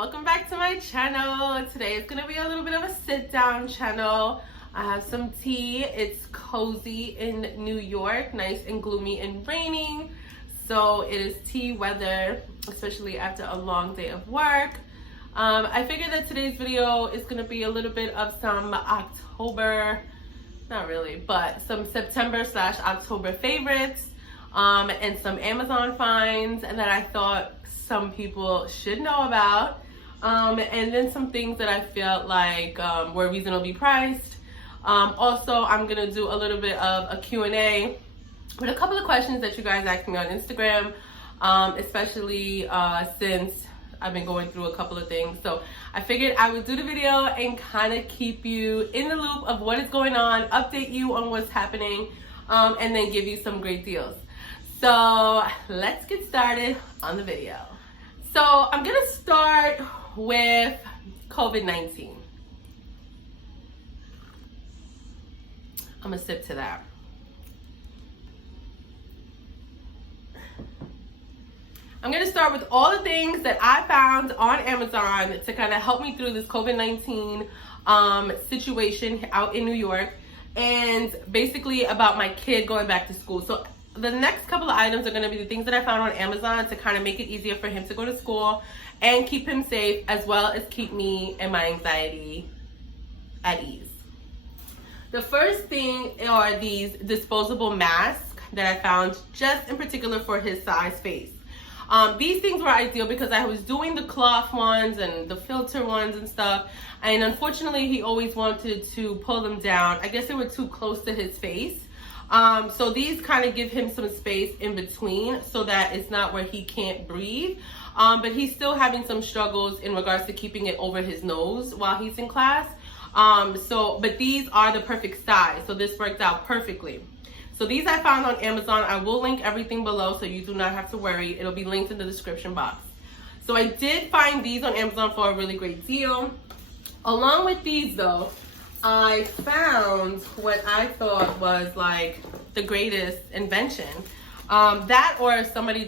welcome back to my channel. Today is gonna be a little bit of a sit down channel. I have some tea. It's cozy in New York, nice and gloomy and raining. So it is tea weather, especially after a long day of work. I figured that today's video is gonna be a little bit of some October, not really, but some September/October favorites, and some Amazon finds and that I thought some people should know about, and then some things that I felt like were reasonably priced. Also, I'm gonna do a little bit of a Q&A with a couple of questions that you guys asked me on Instagram, especially since I've been going through a couple of things. So I figured I would do the video and kind of keep you in the loop of what is going on, update you on what's happening, and then give you some great deals. So let's get started on the video. So I'm gonna start with COVID-19. I'm gonna sip to that. I'm gonna start with all the things that I found on Amazon to kind of help me through this COVID-19 situation out in New York, and basically about my kid going back to school. So the next couple of items are going to be the things that I found on Amazon to kind of make it easier for him to go to school and keep him safe, as well as keep me and my anxiety at ease. The first thing are these disposable masks that I found just in particular for his size face. These things were ideal because I was doing the cloth ones and the filter ones and stuff, and unfortunately he always wanted to pull them down. I guess they were too close to his face. So these kind of give him some space in between so that it's not where he can't breathe. But he's still having some struggles in regards to keeping it over his nose while he's in class. But these are the perfect size. So this worked out perfectly. So these I found on Amazon. I will link everything below so you do not have to worry. It'll be linked in the description box. So I did find these on Amazon for a really great deal. Along with these though, I found what I thought was like the greatest invention. That or somebody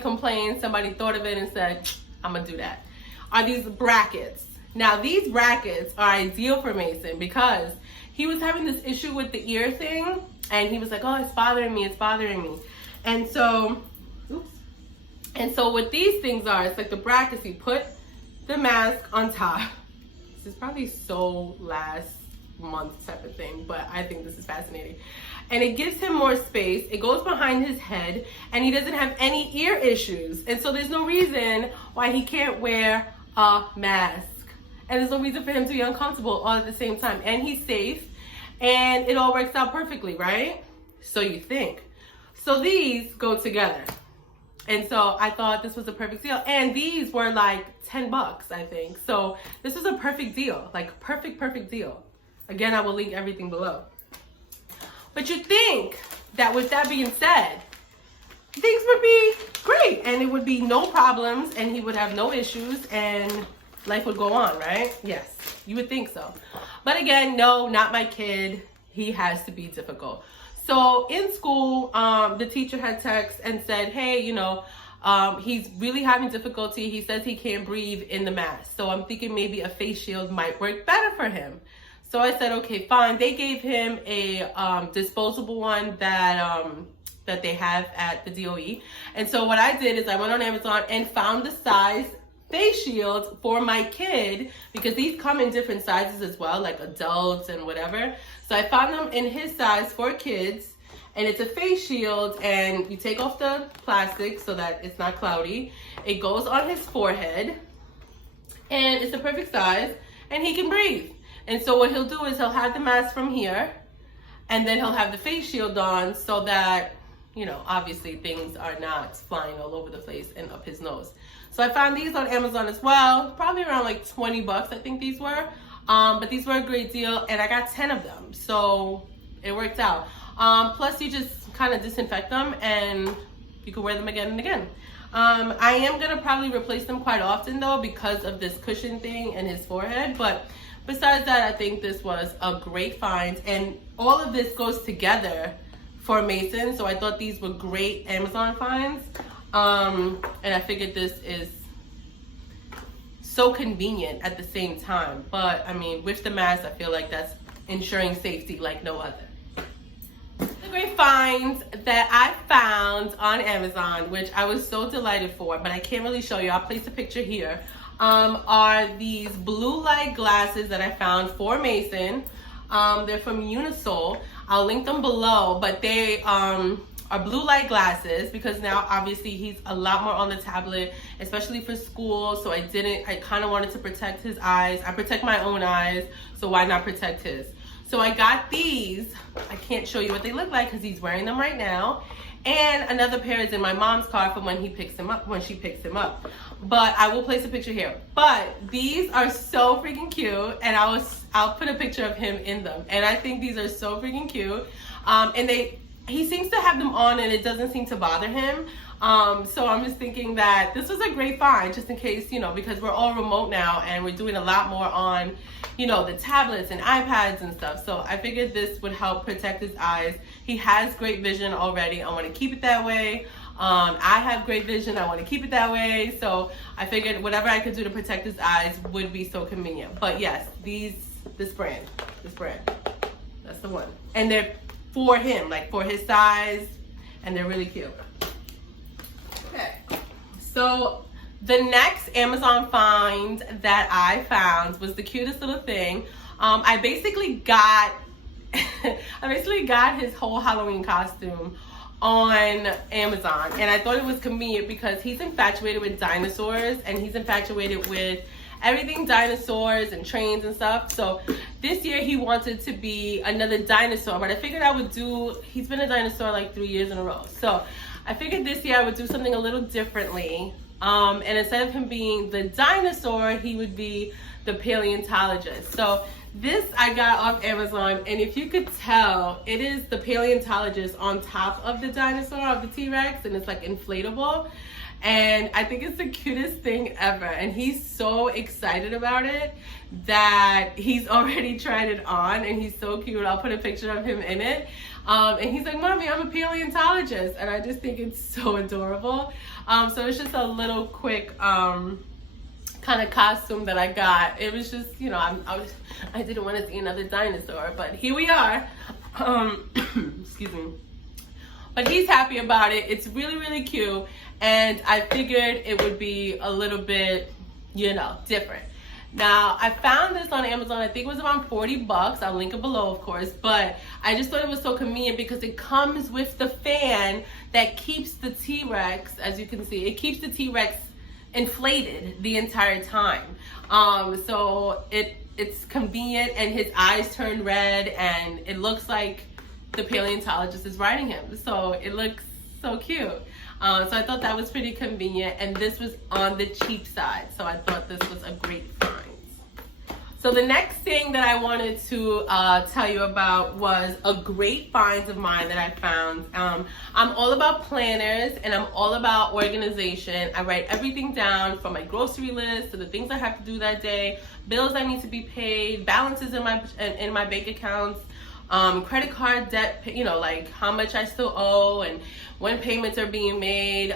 complained, somebody thought of it and said, I'm gonna do that. Are these brackets. Now these brackets are ideal for Mason because he was having this issue with the ear thing and he was like, oh, it's bothering me. And so what these things are, it's like the brackets, you put the mask on top. This is probably so last month type of thing, but I think this is fascinating. And it gives him more space. It goes behind his head and he doesn't have any ear issues. And so there's no reason why he can't wear a mask. And there's no reason for him to be uncomfortable all at the same time. And he's safe and it all works out perfectly, right? So you think. So these go together. And so I thought this was a perfect deal. And these were like 10 bucks, I think. So this was a perfect deal, like perfect deal. Again, I will link everything below. But you think that with that being said, things would be great and it would be no problems and he would have no issues and life would go on, right? Yes, you would think so. But again, no, not my kid. He has to be difficult. So in school, the teacher had texted and said, hey, he's really having difficulty. He says he can't breathe in the mask. So I'm thinking maybe a face shield might work better for him. So I said, okay, fine. They gave him a disposable one that they have at the DOE. And so what I did is I went on Amazon and found the size face shield for my kid, because these come in different sizes as well, like adults and whatever. So I found them in his size for kids, and it's a face shield, and you take off the plastic so that it's not cloudy. It goes on his forehead, and it's the perfect size, and he can breathe. And so what he'll do is he'll have the mask from here, and then he'll have the face shield on so that, obviously things are not flying all over the place and up his nose. So I found these on Amazon as well, probably around like 20 bucks, I think these were. But these were a great deal, and I got 10 of them, so it worked out. Plus you just kind of disinfect them and you can wear them again and again. I am gonna probably replace them quite often though because of this cushion thing in his forehead, but besides that, I think this was a great find, and all of this goes together for Mason, so I thought these were great Amazon finds. And I figured this is so convenient at the same time. But I mean, with the mask, I feel like that's ensuring safety like no other. The great finds that I found on Amazon, which I was so delighted for, but I can't really show you. I'll place a picture here. Are these blue light glasses that I found for Mason. They're from Unisol. I'll link them below, but they are blue light glasses because now obviously he's a lot more on the tablet, especially for school. So I kind of wanted to protect his eyes. I protect my own eyes, so why not protect his? So I got these. I can't show you what they look like because he's wearing them right now. And another pair is in my mom's car for when she picks him up. But I will place a picture here. But these are so freaking cute, and I'll put a picture of him in them. And I think these are so freaking cute. And he seems to have them on, and it doesn't seem to bother him. So I'm just thinking that this was a great find, just in case, you know, because we're all remote now and we're doing a lot more on, you know, the tablets and iPads and stuff. So I figured this would help protect his eyes. He has great vision already. I want to keep it that way. I have great vision. I want to keep it that way. So I figured whatever I could do to protect his eyes would be so convenient. But yes, this brand, that's the one. And they're for him, like for his size, and they're really cute. Okay, so the next Amazon find that I found was the cutest little thing. I basically got his whole Halloween costume on Amazon, and I thought it was convenient because he's infatuated with dinosaurs, and he's infatuated with everything dinosaurs and trains and stuff. So this year he wanted to be another dinosaur, but I figured I would he's been a dinosaur like 3 years in a row. So I figured this year I would do something a little differently. And instead of him being the dinosaur, he would be the paleontologist. So this I got off Amazon, and if you could tell, it is the paleontologist on top of the dinosaur, of the T-Rex, and it's like inflatable. And I think it's the cutest thing ever. And he's so excited about it that he's already tried it on, and he's so cute. I'll put a picture of him in it. And he's like, Mommy, I'm a paleontologist. And I just think it's so adorable. So it's just a little quick kind of costume that I got. It was just, you know, I didn't want to see another dinosaur, but here we are. Excuse me. But he's happy about it. It's really, really cute. And I figured it would be a little bit, you know, different. Now, I found this on Amazon. I think it was around 40 bucks. I'll link it below, of course. But I just thought it was so convenient because it comes with the fan that keeps the T-Rex, as you can see, it keeps the T-Rex inflated the entire time. So it's convenient, and his eyes turn red, and it looks like the paleontologist is riding him. So it looks so cute. So I thought that was pretty convenient, and this was on the cheap side. So I thought this was a great find. So the next thing that I wanted to tell you about was a great find of mine that I found. I'm all about planners, and I'm all about organization. I write everything down, from my grocery list to the things I have to do that day, bills I need to be paid, balances in my bank accounts, credit card debt, you know, like how much I still owe and when payments are being made,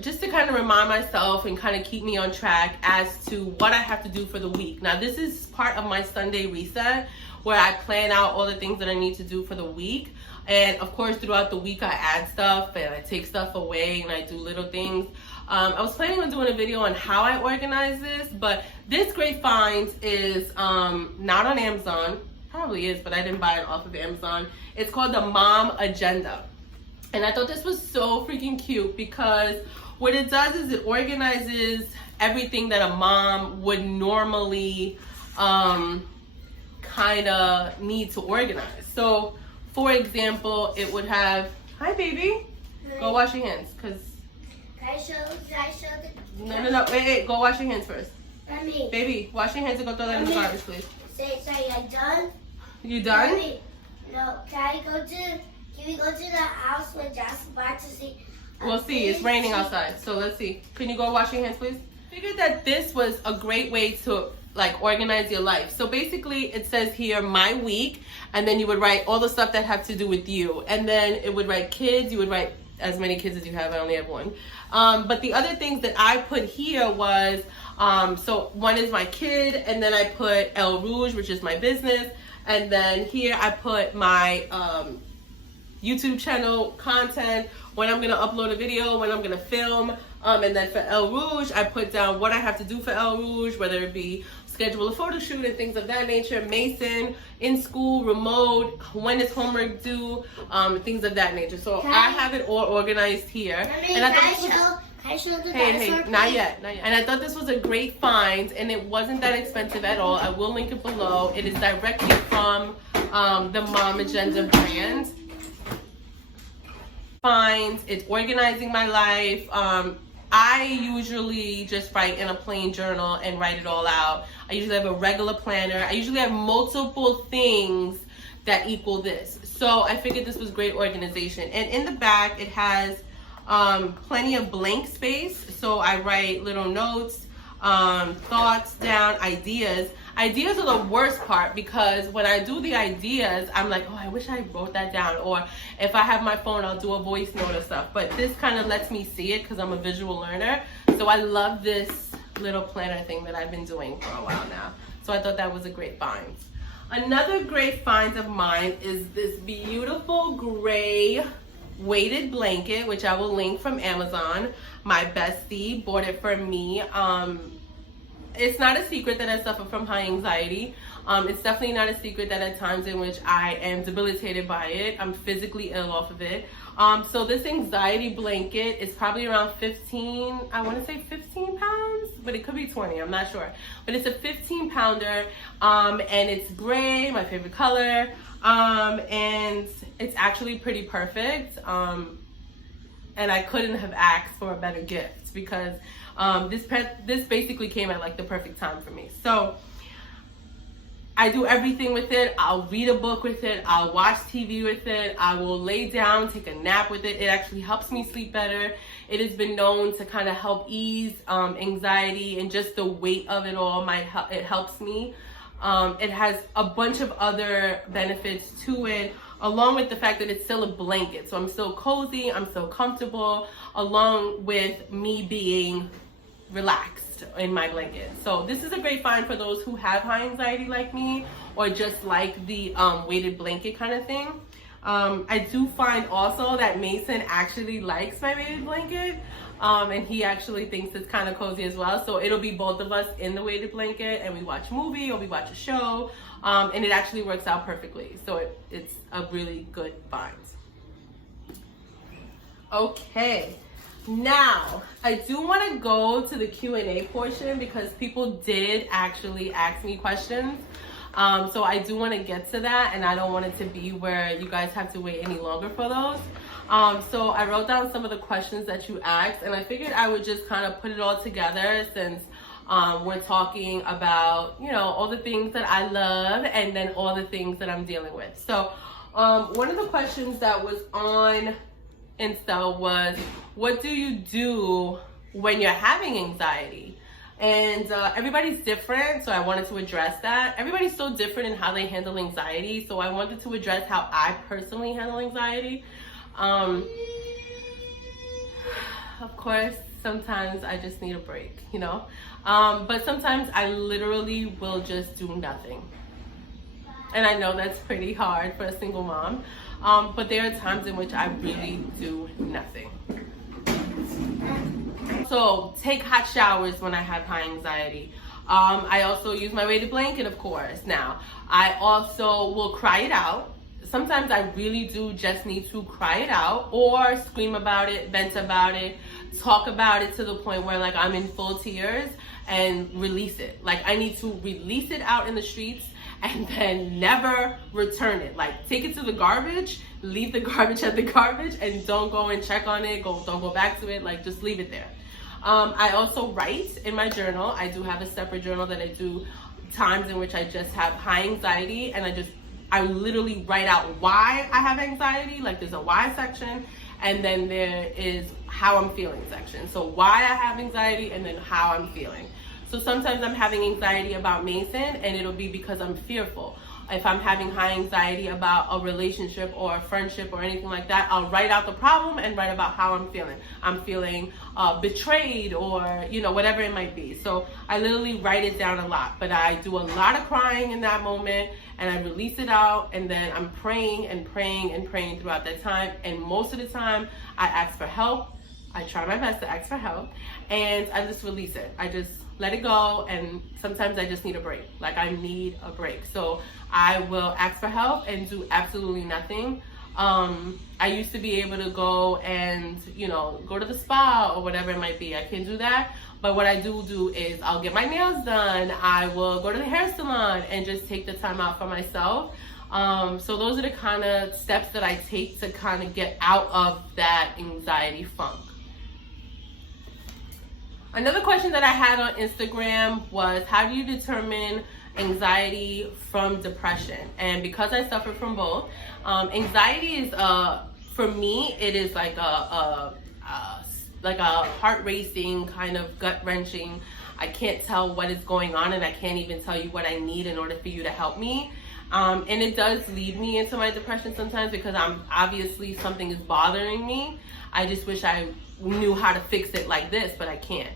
just to kind of remind myself and kind of keep me on track as to what I have to do for the week. Now, this is part of my Sunday reset, where I plan out all the things that I need to do for the week. And of course, throughout the week, I add stuff and I take stuff away and I do little things. I was planning on doing a video on how I organize this, but this great find is not on Amazon. Probably is, but I didn't buy it off of Amazon. It's called the Mom Agenda. And I thought this was so freaking cute because what it does is it organizes everything that a mom would normally kind of need to organize. So, for example, it would have, hi baby, go wash your hands, because Can I show the... No, wait, go wash your hands first. Mommy. Baby, wash your hands and go throw that in the garbage, please. Sorry, I'm done. You done? Mommy, no, can we go to the house with Jasper to see? We'll see. It's raining outside, so let's see. Can you go wash your hands, please? Figured that this was a great way to like organize your life. So basically, it says here my week, and then you would write all the stuff that have to do with you, and then it would write kids. You would write as many kids as you have. I only have one. But the other things that I put here was, so one is my kid, and then I put El Rouge, which is my business. And then here I put my YouTube channel content, when I'm gonna upload a video, when I'm gonna film. And then for El Rouge, I put down what I have to do for El Rouge, whether it be schedule a photo shoot and things of that nature, Mason, in school, remote, when is homework due, things of that nature. So I have it all organized here. And I show the dinosaur? Not yet. And I thought this was a great find, and it wasn't that expensive at all. I will link it below. It is directly from the Mom Agenda brand. Finds, it's organizing my life. I usually just write in a plain journal and write it all out. I usually have a regular planner. I usually have multiple things that equal this. So I figured this was great organization. And in the back, it has plenty of blank space. So I write little notes, thoughts down, ideas. Ideas are the worst part, because when I do the ideas, I'm like, oh, I wish I wrote that down. Or if I have my phone, I'll do a voice note or stuff. But this kind of lets me see it because I'm a visual learner. So I love this little planner thing that I've been doing for a while now. So I thought that was a great find. Another great find of mine is this beautiful gray weighted blanket, which I will link from Amazon. My bestie bought it for me. It's not a secret that I suffer from high anxiety. It's definitely not a secret that at times in which I am debilitated by it. I'm physically ill off of it. So this anxiety blanket is probably around 15, I want to say 15 pounds, but it could be 20, I'm not sure. But it's a 15 pounder, and it's gray, my favorite color, and it's actually pretty perfect. And I couldn't have asked for a better gift, because this basically came at like the perfect time for me. So I do everything with it. I'll read a book with it. I'll watch TV with it. I will lay down, take a nap with it. It actually helps me sleep better. It has been known to kind of help ease anxiety, and just the weight of it all it helps me. It has a bunch of other benefits to it, along with the fact that it's still a blanket. So I'm still cozy, I'm still comfortable, along with me being relaxed in my blanket. So this is a great find for those who have high anxiety like me, or just like the weighted blanket kind of thing. I do find also that Mason actually likes my weighted blanket, and he actually thinks it's kind of cozy as well. So it'll be both of us in the weighted blanket, and we watch a movie or we watch a show, and it actually works out perfectly. So it's a really good find. Okay. Now, I do want to go to the Q&A portion, because people did actually ask me questions. So I do want to get to that, and I don't want it to be where you guys have to wait any longer for those. So I wrote down some of the questions that you asked, and I figured I would just kind of put it all together, since we're talking about, you know, all the things that I love, and then all the things that I'm dealing with. So one of the questions that was on Insta was, what do you do when you're having anxiety? And everybody's different, so I wanted to address that. Everybody's so different in how they handle anxiety, so I wanted to address how I personally handle anxiety. Of course, sometimes I just need a break, you know? But sometimes I literally will just do nothing. And I know that's pretty hard for a single mom. But there are times in which I really do nothing. So take hot showers when I have high anxiety. I also use my weighted blanket, of course. Now, I also will cry it out. Sometimes I really do just need to cry it out, or scream about it, vent about it, talk about it to the point where like I'm in full tears, and release it. Like I need to release it out in the streets, and then never return it. Like take it to the garbage, leave the garbage at the garbage, and don't go and check on it, don't go back to it, like just leave it there. I also write in my journal. I do have a separate journal that I do times in which I just have high anxiety, and I literally write out why I have anxiety. Like there's a why section, and then there is how I'm feeling section. So why I have anxiety, and then how I'm feeling. So sometimes I'm having anxiety about Mason, and it'll be because I'm fearful. If I'm having high anxiety about a relationship or a friendship or anything like that, I'll write out the problem and write about how I'm feeling. I'm feeling betrayed, or, you know, whatever it might be. So I literally write it down a lot, but I do a lot of crying in that moment, and I release it out, and then I'm praying and praying and praying throughout that time. And most of the time I ask for help. I try my best to ask for help, and I just release it. I just let it go, and sometimes I just need a break. Like, I need a break. So I will ask for help and do absolutely nothing. I used to be able to go and, you know, go to the spa or whatever it might be. I can't do that. But what I do is I'll get my nails done. I will go to the hair salon and just take the time out for myself. So those are the kind of steps that I take to kind of get out of that anxiety funk. Another question that I had on Instagram was, how do you determine anxiety from depression? And because I suffer from both, anxiety is, for me, it is like a heart racing, kind of gut wrenching. I can't tell what is going on, and I can't even tell you what I need in order for you to help me. And it does lead me into my depression sometimes, because obviously something is bothering me. I just wish I knew how to fix it like this, but I can't.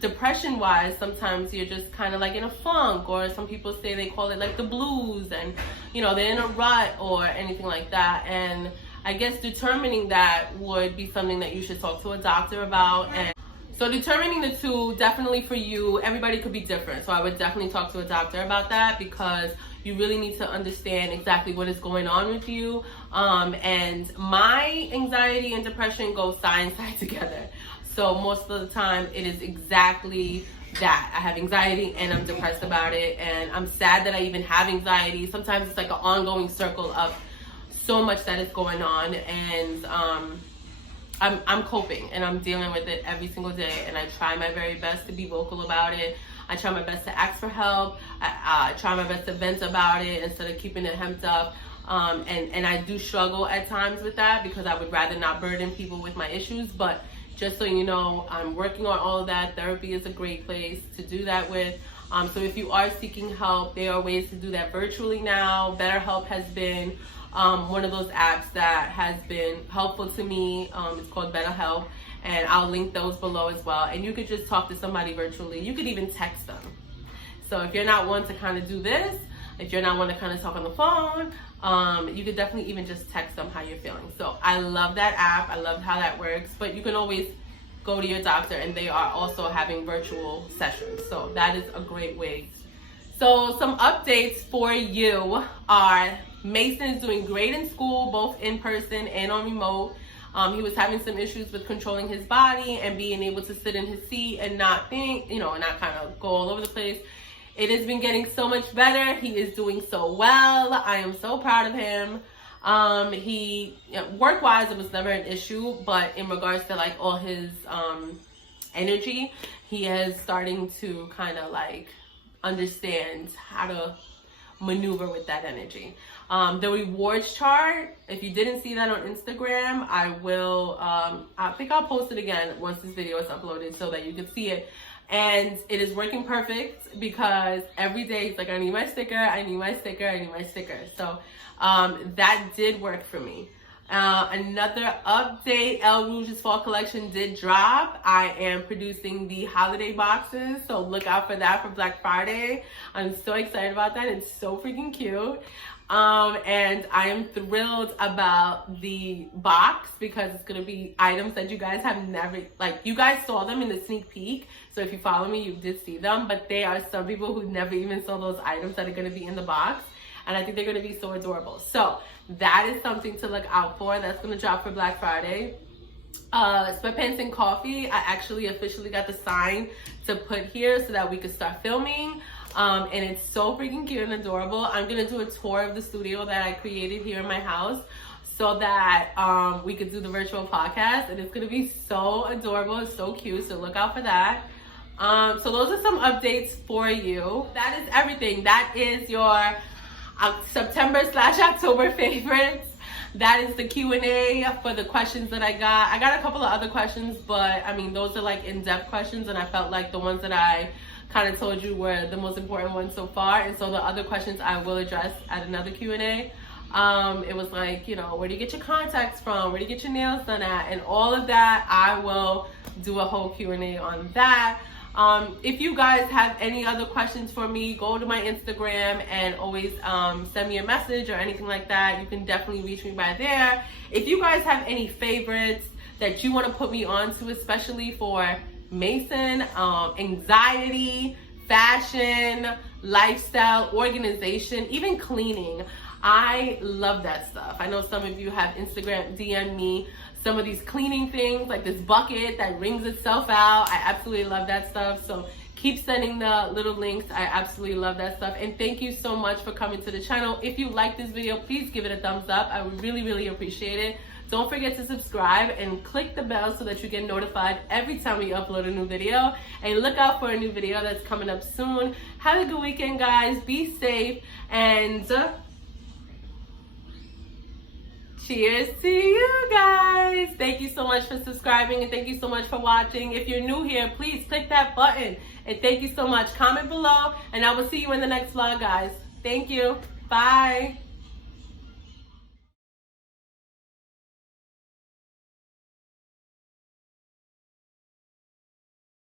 Depression wise, sometimes you're just kind of like in a funk, or some people say they call it like the blues, and, you know, they're in a rut or anything like that. And I guess determining that would be something that you should talk to a doctor about. And so determining the two, definitely for you, everybody could be different. So I would definitely talk to a doctor about that, because you really need to understand exactly what is going on with you. And my anxiety and depression go side and side together. So most of the time it is exactly that. I have anxiety and I'm depressed about it, and I'm sad that I even have anxiety. Sometimes it's like an ongoing circle of so much that is going on, and I'm coping and I'm dealing with it every single day, and I try my very best to be vocal about it. I try my best to ask for help. I try my best to vent about it instead of keeping it hemmed up. And I do struggle at times with that, because I would rather not burden people with my issues. But just so you know, I'm working on all of that. Therapy is a great place to do that with. So if you are seeking help, there are ways to do that virtually now. BetterHelp has been one of those apps that has been helpful to me. It's called BetterHelp, and I'll link those below as well. And you could just talk to somebody virtually. You could even text them. So if you're not one to kind of do this, if you're not one to kind of talk on the phone, you could definitely even just text them how you're feeling. So I love that app. I love how that works. But you can always go to your doctor, and they are also having virtual sessions. So that is a great way. So some updates for you are, Mason is doing great in school, both in person and on remote. He was having some issues with controlling his body and being able to sit in his seat and not think, you know, and not kind of go all over the place. It has been getting so much better. He is doing so well. I am so proud of him. Work-wise, it was never an issue, but in regards to like all his energy, he is starting to kind of like understand how to maneuver with that energy. The rewards chart, if you didn't see that on Instagram, I think I'll post it again once this video is uploaded so that you can see it. And it is working perfect, because every day he's like, I need my sticker, I need my sticker, I need my sticker. So that did work for me. Another update, El Rouge's fall collection did drop. I am producing the holiday boxes, so look out for that for Black Friday. I'm so excited about that. It's so freaking cute. And I am thrilled about the box, because it's going to be items that you guys have never, like, you guys saw them in the sneak peek. So if you follow me, you did see them, but there are some people who never even saw those items that are going to be in the box. And I think they're going to be so adorable. So that is something to look out for. That's going to drop for Black Friday. Sweatpants and Coffee, I actually officially got the sign to put here so that we could start filming. And it's so freaking cute and adorable. I'm going to do a tour of the studio that I created here in my house, so that we could do the virtual podcast. And it's going to be so adorable. It's so cute. So look out for that. So those are some updates for you. That is everything. That is your September/October favorites. That is the Q&A for the questions that I got. I got a couple of other questions, but I mean, those are like in-depth questions, and I felt like the ones that I kind of told you were the most important ones so far. And so the other questions I will address at another Q&A. It was like, you know, where do you get your contacts from? Where do you get your nails done at? And all of that, I will do a whole Q&A on that. If you guys have any other questions for me, go to my Instagram and always send me a message or anything like that. You can definitely reach me by there. If you guys have any favorites that you want to put me on to, especially for Mason, anxiety, fashion, lifestyle, organization, even cleaning, I love that stuff. I know some of you have Instagram DM me some of these cleaning things, like this bucket that wrings itself out. I absolutely love that stuff. So keep sending the little links. I absolutely love that stuff. And thank you so much for coming to the channel. If you like this video, please give it a thumbs up. I would really, really appreciate it. Don't forget to subscribe and click the bell so that you get notified every time we upload a new video. And look out for a new video that's coming up soon. Have a good weekend, guys. Be safe. And cheers to you guys. Thank you so much for subscribing and thank you so much for watching. If you're new here, please click that button. And thank you so much. Comment below and I will see you in the next vlog, guys. Thank you. Bye.